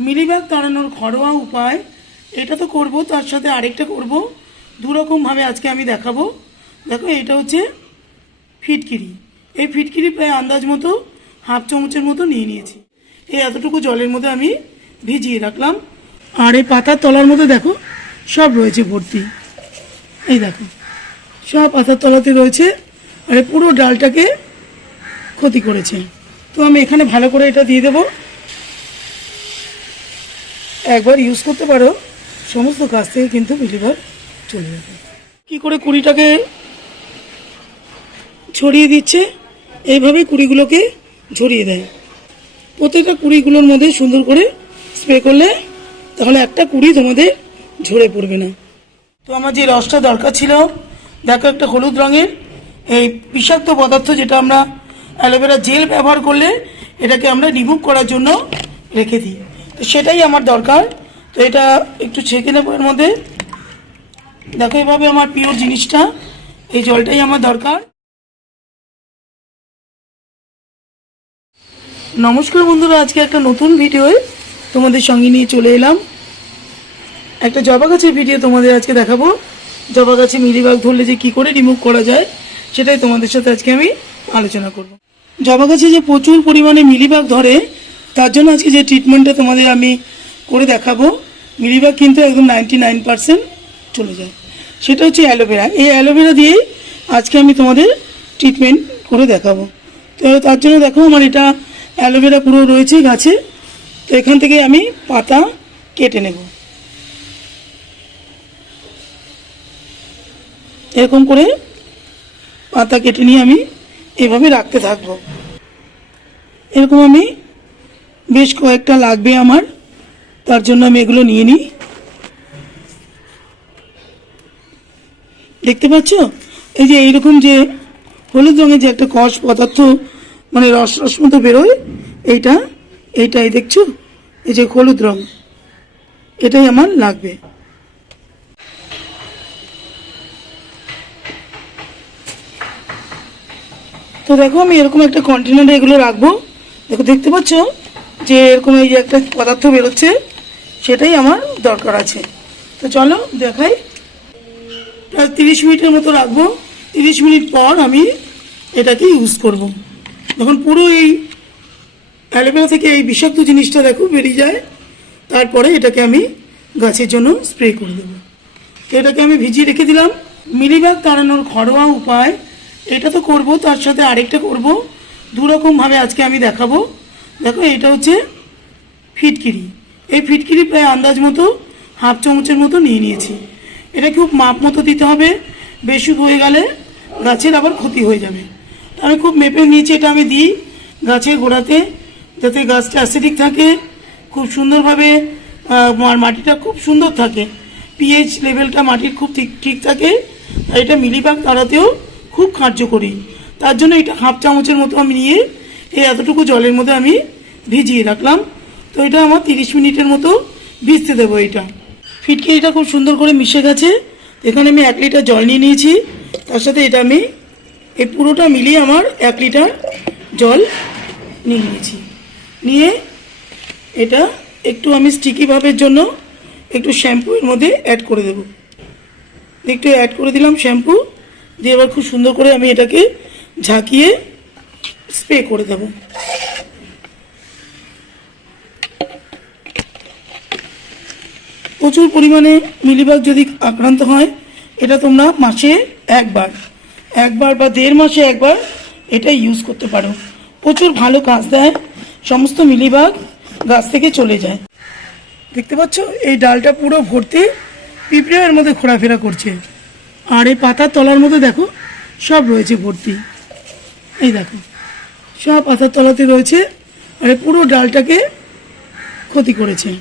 Mealybug তাড়ানোর ঘরোয়া উপায়, এটা তো করব, তার সাথে আরেকটা করব। দুরকমভাবে আজকে আমি দেখাবো। দেখো, এটা হচ্ছে ফিটকিরি। এই ফিটকিরি প্রায় আন্দাজ মতো, হাফ চামচের মতো নিয়ে নিয়েছি। এই এতটুকু জলের মধ্যে আমি ভিজিয়ে রাখলাম। আর এই পাতার তলার মধ্যে দেখো, সব রয়েছে ভর্তি। এই দেখো, সব পাতার তলাতে রয়েছে, আর পুরো ডালটাকে ক্ষতি করেছে। তো আমি এখানে ভালো করে এটা দিয়ে দেবো। একবার ইউজ করতে পারো। সমস্ত কাজ থেকে কিন্তু মিলিবার চলে যাবে। কী করে কুড়িটাকে ছড়িয়ে দিচ্ছে? এইভাবে কুড়িগুলোকে ঝরিয়ে দেয়। প্রত্যেকটা কুড়িগুলোর মধ্যে সুন্দর করে স্প্রে করলে তাহলে একটা কুড়ি তোমাদের ঝরে পড়বে না। তো আমার যে রসটা দরকার ছিল, দেখো একটা হলুদ রঙের, এই বিষাক্ত পদার্থ যেটা আমরা অ্যালোভেরা জেল ব্যবহার করলে, এটাকে আমরা রিমুভ করার জন্য রেখে দিই। তো সেটাই আমার দরকার। তো এটা একটু ছেঁকে নেব এর মধ্যে। দেখো এভাবে আমার পিওর জিনিসটা, এই জলটাই আমার দরকার। নমস্কার বন্ধুরা, আজকে একটা নতুন ভিডিওয় তোমাদের সঙ্গে নিয়ে চলে এলাম। একটা জবা গাছের ভিডিও তোমাদের আজকে দেখাবো। জবা গাছে মিলিবাগ ধরলে যে কি করে রিমুভ করা যায়, সেটাই তোমাদের সাথে আজকে আমি আলোচনা করব। জবা গাছে যে প্রচুর পরিমাণে মিলিবাগ ধরে তার জন্য আজকে যে ট্রিটমেন্টটা তোমাদের আমি করে দেখাবো মিলিবাগ কিন্তু একদম নাইনটি নাইন চলে যায়। সেটা হচ্ছে অ্যালোভেরা। এই অ্যালোভেরা দিয়েই আজকে আমি তোমাদের ট্রিটমেন্ট করে দেখাবো। তো তার জন্য দেখো আমার এটা অ্যালোভেরা পুরো রয়েছে গাছে। তো এখান থেকে আমি পাতা কেটে নেব। এরকম করে পাতা কেটে নিয়ে আমি এভাবে রাখতে থাকব। এরকম আমি বেশ কয়েকটা লাগবে আমার। তার জন্য আমি এগুলো নিয়ে নিই। দেখতে পাচ্ছ? এই যে এইরকম যে হলুদ রঙের যে একটা কষ পদার্থ মানে রস রস মতো বেরোয়, এইটা, এইটাই দেখছ? এই যে হলুদ রং, এটাই আমার লাগবে। তো দেখো আমি এরকম একটা কন্টেনারে এগুলো রাখব। দেখো, দেখতে পাচ্ছ? যে এরকম এই যে একটা পদার্থ বেরোচ্ছে, সেটাই আমার দরকার আছে। তো চলো দেখাই। প্রায় তিরিশ মিনিটের মতো রাখব। তিরিশ মিনিট পর আমি এটাকে ইউজ করব। যখন পুরো এই অ্যালোভেরা থেকে এই বিষাক্ত জিনিসটা দেখো বেরিয়ে যায়, তারপরে এটাকে আমি গাছের জন্য স্প্রে করে দেবো। এটাকে আমি ভিজিয়ে রেখে দিলাম। মিলিবাগ তাড়ানোর ঘরোয়া উপায়, এটা তো করব, তার সাথে আরেকটা করব। দুরকমভাবে আজকে আমি দেখাবো। দেখো, এটা হচ্ছে ফিটকিরি। এই ফিটকিরি প্রায় আন্দাজ মতো, হাফ চামচের মতো নিয়ে নিয়েছি। এটা খুব মাপ মতো দিতে হবে বেশি হয়ে গেলে গাছের আবার ক্ষতি হয়ে যাবে। আমি খুব মেপে নিয়েছি, এটা আমি দিই গাছের গোড়াতে, যাতে গাছটা অ্যাসিডিক থাকে, খুব সুন্দরভাবে আর মাটিটা খুব সুন্দর থাকে। পিএইচ লেভেলটা মাটির খুব ঠিক ঠিক থাকে তাই এটা মিলিবাগ তাড়াতেও খুব কার্যকরী। তার জন্য এটা হাফ চামচের মতো আমি নিয়ে এই এতটুকু জলের মধ্যে আমি ভিজিয়ে রাখলাম। তো এটা আমার তিরিশ মিনিটের মতো ভিজতে দেবো এটা। ফিটকিরিটা খুব সুন্দর করে মিশে গেছে। এখানে আমি এক লিটার জল নিয়ে নিয়েছি। তার সাথে এটা আমি এই পুরোটা মিলিয়ে আমার এক লিটার জল নিয়ে নিয়েছি। নিয়ে এটা একটু আমি স্টিকি ভাবের জন্য একটু শ্যাম্পুর মধ্যে অ্যাড করে দেব। একটু অ্যাড করে দিলাম শ্যাম্পু দিয়ে এবার খুব সুন্দর করে আমি এটাকে ঝাঁকিয়ে স্প্রে করে দেব। প্রচুর পরিমাণে মিলিবাগ যদি আক্রান্ত হয়, এটা তোমরা মাসে একবার একবার বা দেড় মাসে একবার এটা ইউজ করতে পারো। প্রচুর ভালো কাজ দেয়, সমস্ত মিলিবাগ গাছ থেকে চলে যায়। দেখতে পাচ্ছ, এই ডালটা পুরো ভর্তি, পিঁপড়ে মধ্যে ঘোরাফেরা করছে। আর এই পাতার তলার মধ্যে দেখো, সব রয়েছে ভর্তি। এই দেখো। সব পাতার তলাতে রয়েছে আর পুরো ডালটাকে ক্ষতি করেছে।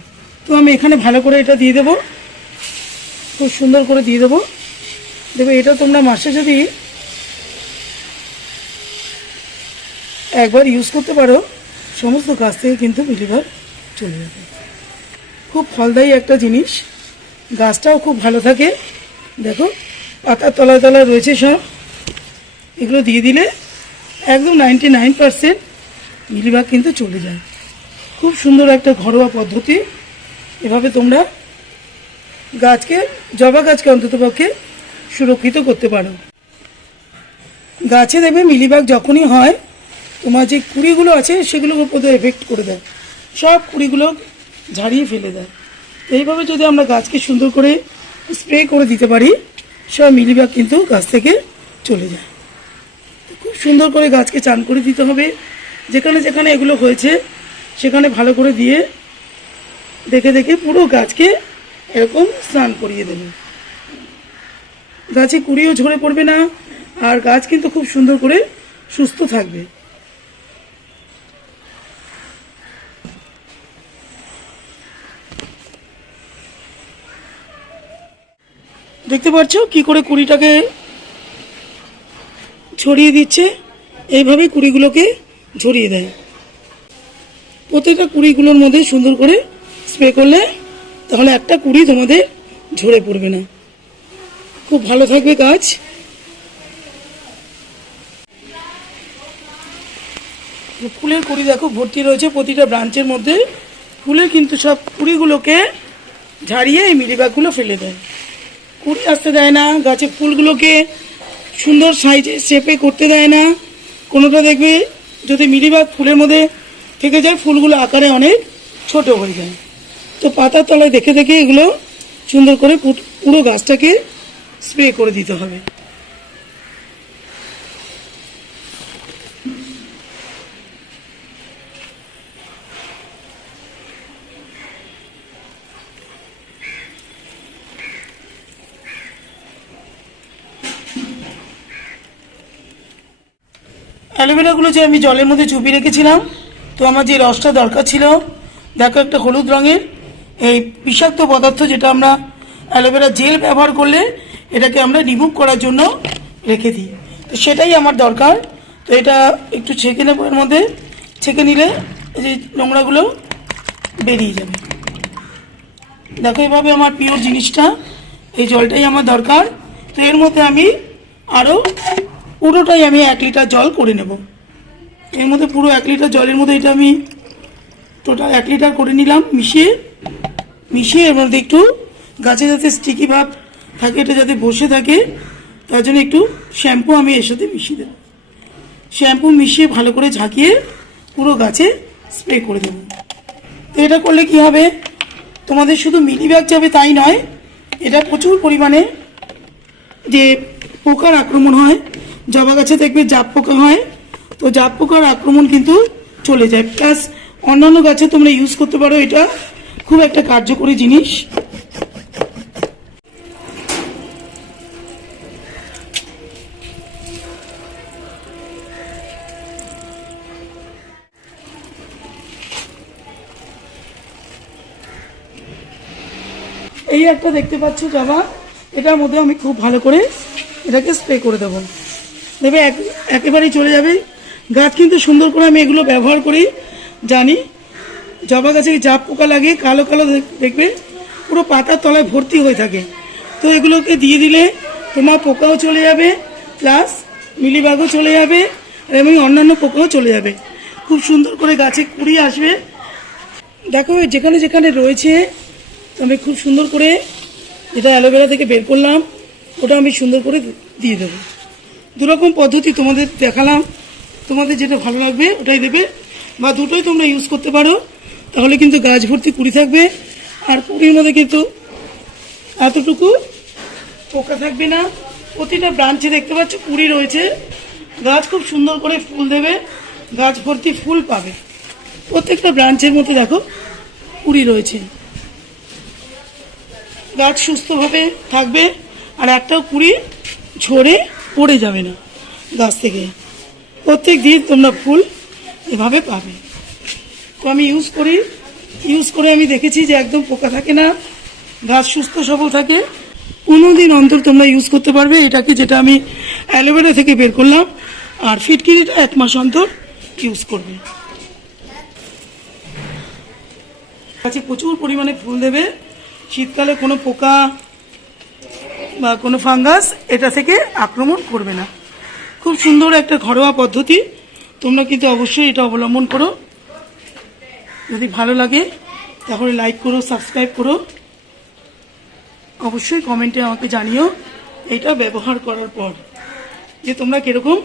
তো আমি এখানে ভালো করে এটা দিয়ে দেবো। খুব সুন্দর করে দিয়ে দেবো। দেখবে এটা তোমরা মাসে যদি একবার ইউজ করতে পারো, সমস্ত গাছ থেকে কিন্তু মিলিবার চলে যাবে। খুব ফলদায়ী একটা জিনিস। গাছটাও খুব ভালো থাকে। দেখো, পাতার তলায় তলায় রয়েছে সব। এগুলো দিয়ে দিলে একদম নাইনটি নাইন পারসেন্ট মিলিবাগ কিন্তু চলে যায়। খুব সুন্দর একটা ঘরোয়া পদ্ধতি। এভাবে তোমরা গাছকে, জবা গাছকে অন্তত পক্ষে সুরক্ষিত করতে পারো। গাছে দেখবে মিলিবাগ যখনই হয়, তোমার যে কুড়িগুলো আছে সেগুলোর উপর এফেক্ট করে দেয়। সব কুড়িগুলো ঝাড়িয়ে ফেলে দেয়। এইভাবে যদি আমরা গাছকে সুন্দর করে স্প্রে করে দিতে পারি, সব মিলিবাগ কিন্তু গাছ থেকে চলে যায়। সুন্দর করে গাছকে চান করে দিতে হবে। যেখানে যেখানে এগুলো হয়েছে, সেখানে ভালো করে দিয়ে দেখে দেখে পুরো গাছকে এরকম স্নান করিয়ে দেবে। গাছে কুড়িও ঝরে পড়বে না, আর গাছ কিন্তু খুব সুন্দর করে সুস্থ থাকবে। দেখতে পাচ্ছ কি করে কুড়িটাকে ছড়িয়ে দিচ্ছে এইভাবে কুড়িগুলোকে ঝরিয়ে দেয়। প্রত্যেকটা কুড়িগুলোর মধ্যে সুন্দর করে স্প্রে করলে তাহলে একটা কুড়ি তোমাদের ঝরে পড়বে না। খুব ভালো থাকবে গাছ। ফুলের কুড়ি দেখো, ভর্তি রয়েছে প্রতিটা ব্রাঞ্চের মধ্যে। ফুলের কিন্তু সব কুড়িগুলোকে ঝাড়িয়ে এই মিলিবাগগুলো ফেলে দেয়। কুড়ি আসতে দেয় না, গাছে ফুলগুলোকে সুন্দর সাইজে শেপে করতে দেয় না। কোনোটা দেখবে যদি মিলিবাগ ফুলের মধ্যে থেকে যায়, ফুলগুলো আকারে অনেক ছোট হয়ে যায়। তো পাতার তলায় দেখে দেখে এগুলো সুন্দর করে পুরো গাছটাকে স্প্রে করে দিতে হবে। অ্যালোভেরাগুলো যে আমি জলের মধ্যে চুপিয়ে রেখেছিলাম, তো আমার যে রসটা দরকার ছিল, দেখো একটা হলুদ রঙের, এই বিষাক্ত পদার্থ যেটা আমরা অ্যালোভেরা জেল ব্যবহার করলে এটাকে আমরা রিমুভ করার জন্য রেখে দিই। তো সেটাই আমার দরকার। তো এটা একটু ছেঁকে নেব এর মধ্যে। ছেঁকে নিলে যে নোংরাগুলো বেরিয়ে যাবে। দেখো এভাবে আমার প্রিয় জিনিসটা, এই জলটাই আমার দরকার। তো এর মধ্যে আমি আরও পুরোটাই আমি এক লিটার জল করে নেব। এর মধ্যে পুরো এক লিটার জলের মধ্যে এটা আমি টোটাল এক লিটার করে নিলাম, মিশিয়ে মিশিয়ে এর মধ্যে একটু গাছে যাতে স্টিকি ভাব থাকে, এটা যাতে বসে থাকে, তার জন্য একটু শ্যাম্পু আমি এর সাথে মিশিয়ে দেবো। শ্যাম্পু মিশিয়ে ভালো করে ঝাঁকিয়ে পুরো গাছে স্প্রে করে দেবো। তো এটা করলে কি হবে? তোমাদের শুধু মিনি মিলিব্যাগ যাবে তাই নয়, এটা প্রচুর পরিমাণে যে পোকার আক্রমণ হয় জবা গাছে দেখবে জাপ পোকা হয়, তো জাপ পোকার আক্রমণ কিন্তু চলে যায়। প্লাস অন্যান্য গাছে তোমরা ইউজ করতে পারো, এটা খুব একটা কার্যকরী জিনিস। এই একটা দেখতে পাচ্ছ জবা, এটার মধ্যে আমি খুব ভালো করে এটাকে স্প্রে করে দেবো। দেবে, এক, একেবারেই চলে যাবে। গাছ কিন্তু সুন্দর করে আমি এগুলো ব্যবহার করি, জানি। জবা গাছে জাপ পোকা লাগে, কালো কালো দেখ- দেখবে, পুরো পাতার তলায় ভর্তি হয়ে থাকে। তো এগুলোকে দিয়ে দিলে তোমার পোকাও চলে যাবে প্লাস মিলিবাগও চলে যাবে, আর এমনি অন্যান্য পোকাও চলে যাবে। খুব সুন্দর করে গাছে কুড়ি আসবে। দেখো যেখানে যেখানে রয়েছে, আমি খুব সুন্দর করে যেটা অ্যালোভেরা থেকে বের করলাম, ওটা আমি সুন্দর করে দিয়ে দেবো। দুরকম পদ্ধতি তোমাদের দেখালাম। তোমাদের যেটা ভালো লাগবে, ওটাই দেবে। বা দুটোই তোমরা ইউজ করতে পারো। তাহলে কিন্তু গাছ ভর্তি কুড়ি থাকবে। আর কুড়ির মধ্যে কিন্তু এতটুকু পোকা থাকবে না। প্রতিটা ব্রাঞ্চে দেখতে পাচ্ছ কুড়ি রয়েছে। গাছ খুব সুন্দর করে ফুল দেবে। গাছ ভর্তি ফুল পাবে। প্রত্যেকটা ব্রাঞ্চের মধ্যে দেখো কুড়ি রয়েছে। গাছ সুস্থভাবে থাকবে। আর একটাও কুড়ি ঝরে পড়ে যাবে না গাছ থেকে। প্রত্যেক দিন তোমরা ফুল এভাবে পাবে। তো আমি ইউজ করি ইউজ করে আমি দেখেছি যে একদম পোকা থাকে না, গাছ সুস্থ সবল থাকে। কোনো দিন অন্তর তোমরা ইউজ করতে পারবে, এটাকে যেটা আমি অ্যালোভেরা থেকে বের করলাম, আর ফিটকিরিটা এক মাস অন্তর ইউজ করবে। গাছে প্রচুর পরিমাণে ফুল দেবে। শীতকালে কোনো পোকা বা কোনো ফাঙ্গাস এটা থেকে আক্রমণ করবে না। খুব সুন্দর একটা ঘরোয়া পদ্ধতি। তোমরা কিন্তু অবশ্যই এটা অবলম্বন করো। যদি ভালো লাগে, তাহলে লাইক করো সাবস্ক্রাইব করো। অবশ্যই কমেন্টে আমাকে জানিও এটা ব্যবহার করার পর যে তোমরা কীরকম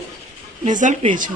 রেজাল্ট পেয়েছ।